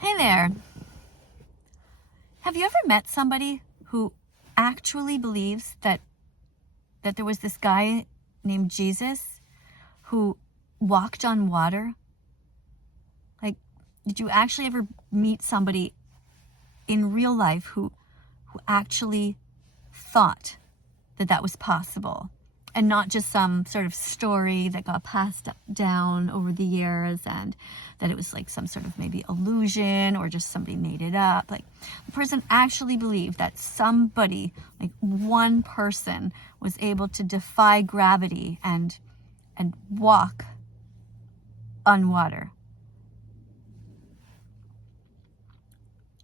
Hey there. Have you ever met somebody who actually believes that there was this guy named Jesus who walked on water? Like, did you actually ever meet somebody in real life who actually thought that that was possible? And not just some sort of story that got passed down over the years and that it was like some sort of maybe illusion or just somebody made it up. Like the person actually believed that somebody, like one person, was able to defy gravity and walk on water.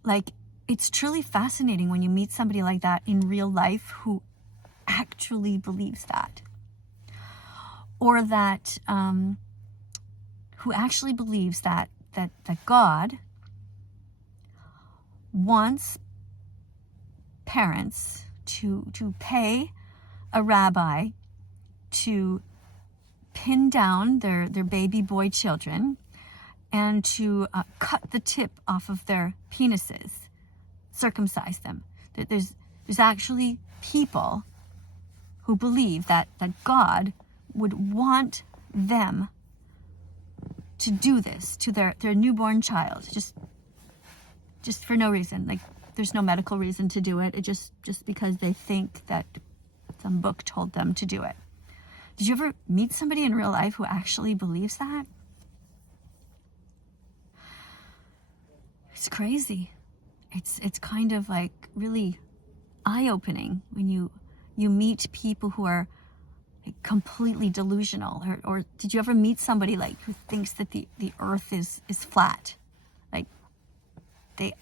Like, it's truly fascinating when you meet somebody like that in real life who actually believes that, or that who actually believes that God wants parents to pay a rabbi to pin down their baby boy children and to cut the tip off of their penises, circumcise them. There's actually people who believe that God would want them to do this to their newborn child, just for no reason. Like, there's no medical reason to do it. It just because they think that some book told them to do it. Did you ever meet somebody in real life who actually believes that? It's crazy. It's kind of like really eye-opening when you meet people who are like completely delusional. Or did you ever meet somebody like who thinks that the earth is flat? Like they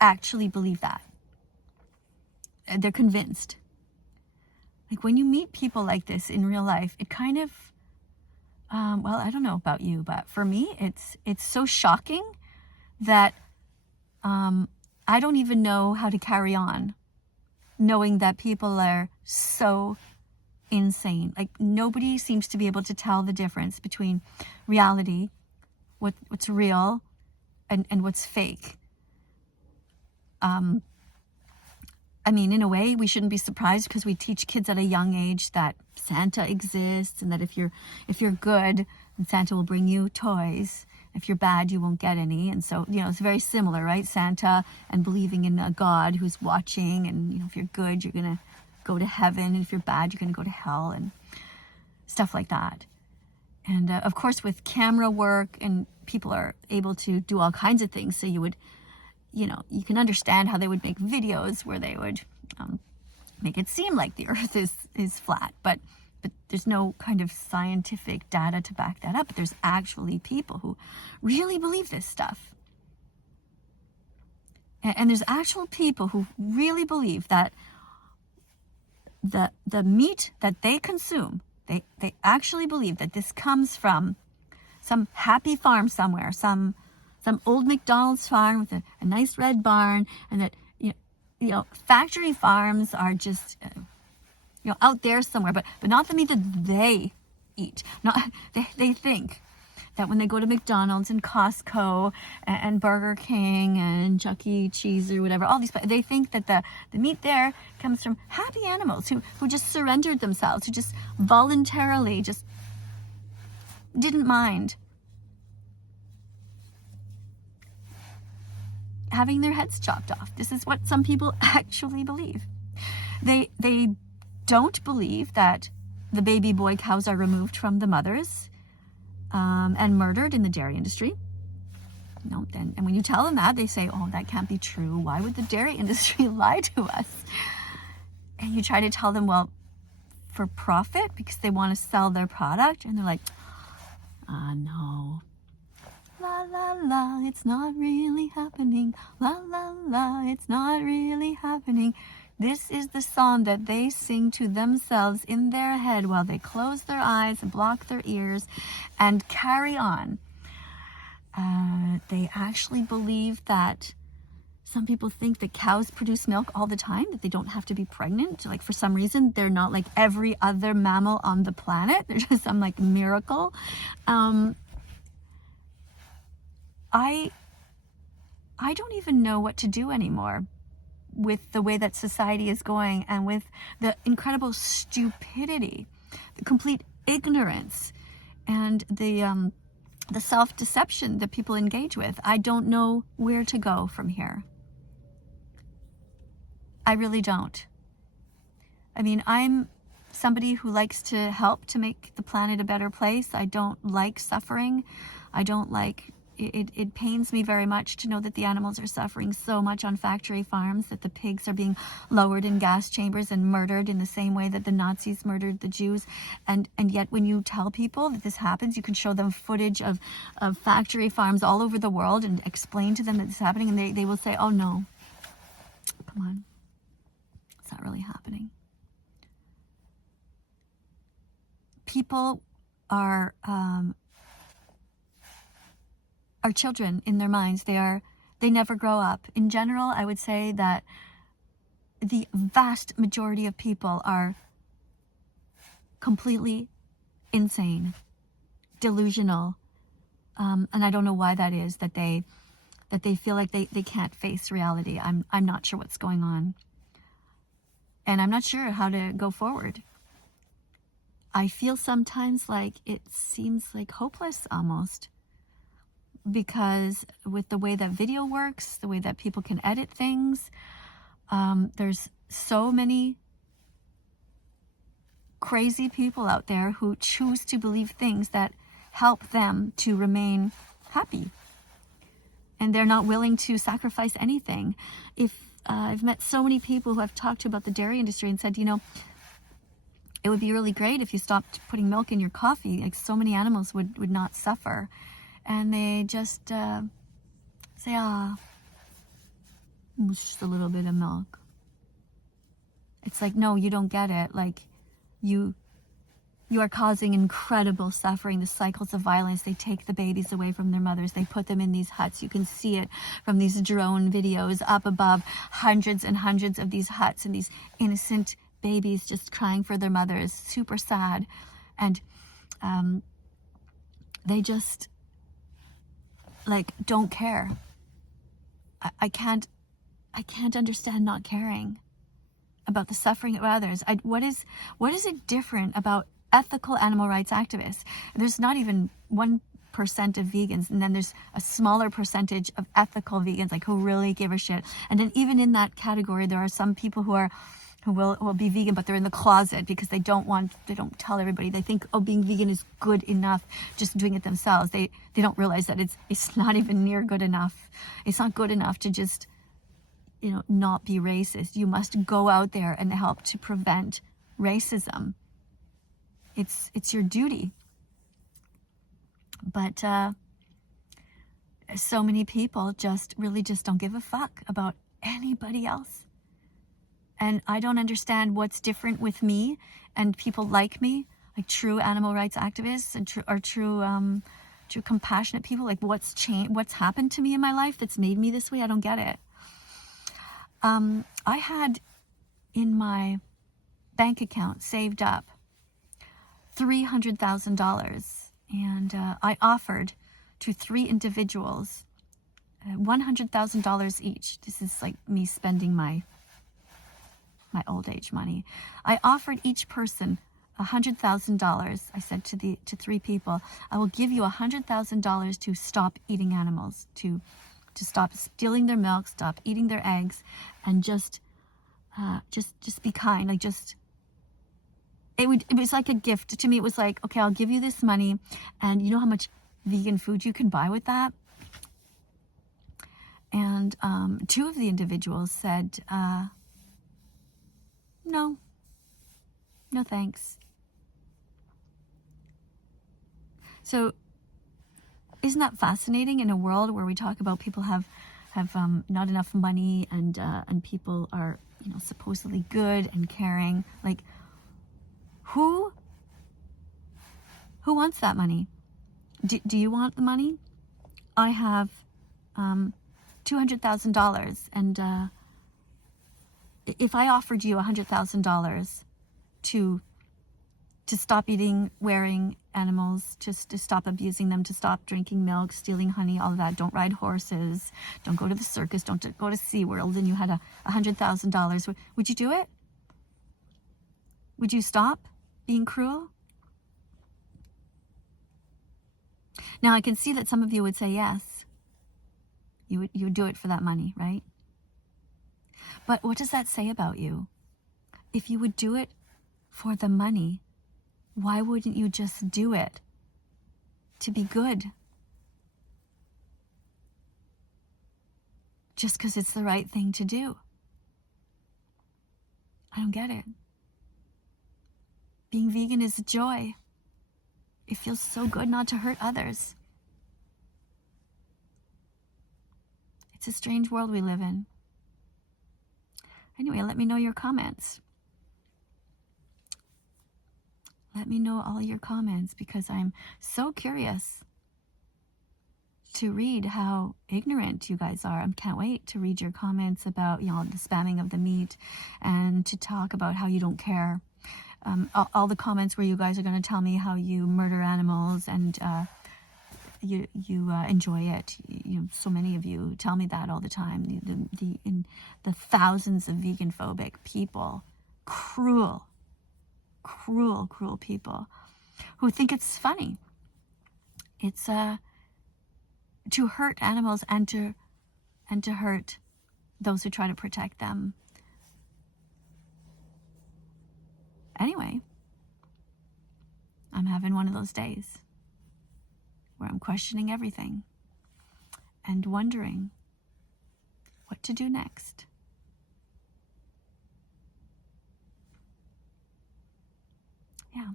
actually believe that. They're convinced. Like when you meet people like this in real life, it kind of well, I don't know about you, but for me it's so shocking that I don't even know how to carry on knowing that people are so insane. Like nobody seems to be able to tell the difference between reality, what's real, and what's fake. I mean, in a way, we shouldn't be surprised because we teach kids at a young age that Santa exists and that if you're good, then Santa will bring you toys. If you're bad, you won't get any. And so, it's very similar, right? Santa and believing in a God who's watching, and if you're good, you're going to go to heaven, and if you're bad, you're going to go to hell, and stuff like that. And of course, with camera work, and people are able to do all kinds of things, so you would, you can understand how they would make videos where they would make it seem like the earth is flat, but there's no kind of scientific data to back that up. But there's actually people who really believe this stuff. And there's actual people who really believe that the meat that they consume, they actually believe that this comes from some happy farm somewhere, some old McDonald's farm with a nice red barn, and that factory farms are just out there somewhere, but not the meat that they eat. Not they think that when they go to McDonald's and Costco and Burger King and Chuck E. Cheese or whatever, all these, they think that the meat there comes from happy animals who just surrendered themselves, who just voluntarily just didn't mind having their heads chopped off. This is what some people actually believe. They don't believe that the baby boy cows are removed from the mothers and murdered in the dairy industry. And when you tell them that, they say, "Oh, that can't be true. Why would the dairy industry lie to us?" And you try to tell them, well, for profit, because they want to sell their product, and they're like, no. La la la, it's not really happening. La la la, it's not really happening. This is the song that they sing to themselves in their head while they close their eyes and block their ears and carry on. They actually believe that some people think that cows produce milk all the time, that they don't have to be pregnant. Like, for some reason, they're not like every other mammal on the planet. They're just some like miracle. I don't even know what to do anymore with the way that society is going, and with the incredible stupidity, the complete ignorance, and the self-deception that people engage with. I don't know where to go from here. I really don't. I mean, I'm somebody who likes to help to make the planet a better place. I don't like suffering. I don't like it pains me very much to know that the animals are suffering so much on factory farms, that the pigs are being lowered in gas chambers and murdered in the same way that the Nazis murdered the Jews. And yet when you tell people that this happens, you can show them footage of factory farms all over the world and explain to them that this is happening, and they will say, oh no, come on, it's not really happening. People are children in their minds. They never grow up. In general, I would say that the vast majority of people are completely insane, delusional, and I don't know why that is, that they feel like they can't face reality. I'm not sure what's going on, and I'm not sure how to go forward. I feel sometimes like it seems like hopeless almost, because with the way that video works, the way that people can edit things, there's so many crazy people out there who choose to believe things that help them to remain happy, and they're not willing to sacrifice anything. I've met so many people who I've talked to about the dairy industry and said, you know, it would be really great if you stopped putting milk in your coffee. Like, so many animals would not suffer. And they just say, it's just a little bit of milk. It's like, no, you don't get it. Like, you are causing incredible suffering, the cycles of violence. They take the babies away from their mothers. They put them in these huts. You can see it from these drone videos up above, hundreds and hundreds of these huts, and these innocent babies just crying for their mothers, super sad. And they just like don't care. I can't understand not caring about the suffering of others. What is it different about ethical animal rights activists? There's not even 1% of vegans, and then there's a smaller percentage of ethical vegans, like, who really give a shit. And then even in that category, there are some people who will be vegan, but they're in the closet because they don't tell everybody. They think, oh, being vegan is good enough, just doing it themselves. They don't realize that it's not even near good enough. It's not good enough to just, you know, not be racist. You must go out there and help to prevent racism. It's your duty. But so many people just don't give a fuck about anybody else. And I don't understand what's different with me and people like me, like true animal rights activists and true compassionate people. Like, what's changed? What's happened to me in my life that's made me this way? I don't get it. I had in my bank account saved up $300,000, and I offered to 3 individuals $100,000 each. This is like me spending my old age money. I offered each person $100,000. I said to 3 people, I will give you $100,000 to stop eating animals, to stop stealing their milk, stop eating their eggs, and just be kind. Like, it was like a gift to me. It was like, okay, I'll give you this money, and you know how much vegan food you can buy with that? And 2 of the individuals said, no thanks. So isn't that fascinating, in a world where we talk about people have not enough money, and people are, you know, supposedly good and caring? Like, who wants that money? Do you want the money? I have $200,000, and if I offered you $100,000 to to stop eating, wearing animals, just to stop abusing them, to stop drinking milk, stealing honey, all of that. Don't ride horses. Don't go to the circus. Don't go to SeaWorld and you had $100,000. Would you do it? Would you stop being cruel? Now, I can see that some of you would say yes. You would do it for that money, right? But what does that say about you? If you would do it for the money, why wouldn't you just do it to be good? Just because it's the right thing to do. I don't get it. Being vegan is a joy. It feels so good not to hurt others. It's a strange world we live in. Anyway, let me know your comments. Let me know all your comments because I'm so curious to read how ignorant you guys are. I can't wait to read your comments about, the spamming of the meat and to talk about how you don't care. All the comments where you guys are going to tell me how you murder animals and you enjoy it. So many of you tell me that all the time. The thousands of vegan phobic people, cruel people who think it's funny. It's to hurt animals and to hurt those who try to protect them. Anyway, I'm having one of those days where I'm questioning everything and wondering what to do next. Yeah.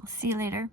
I'll see you later.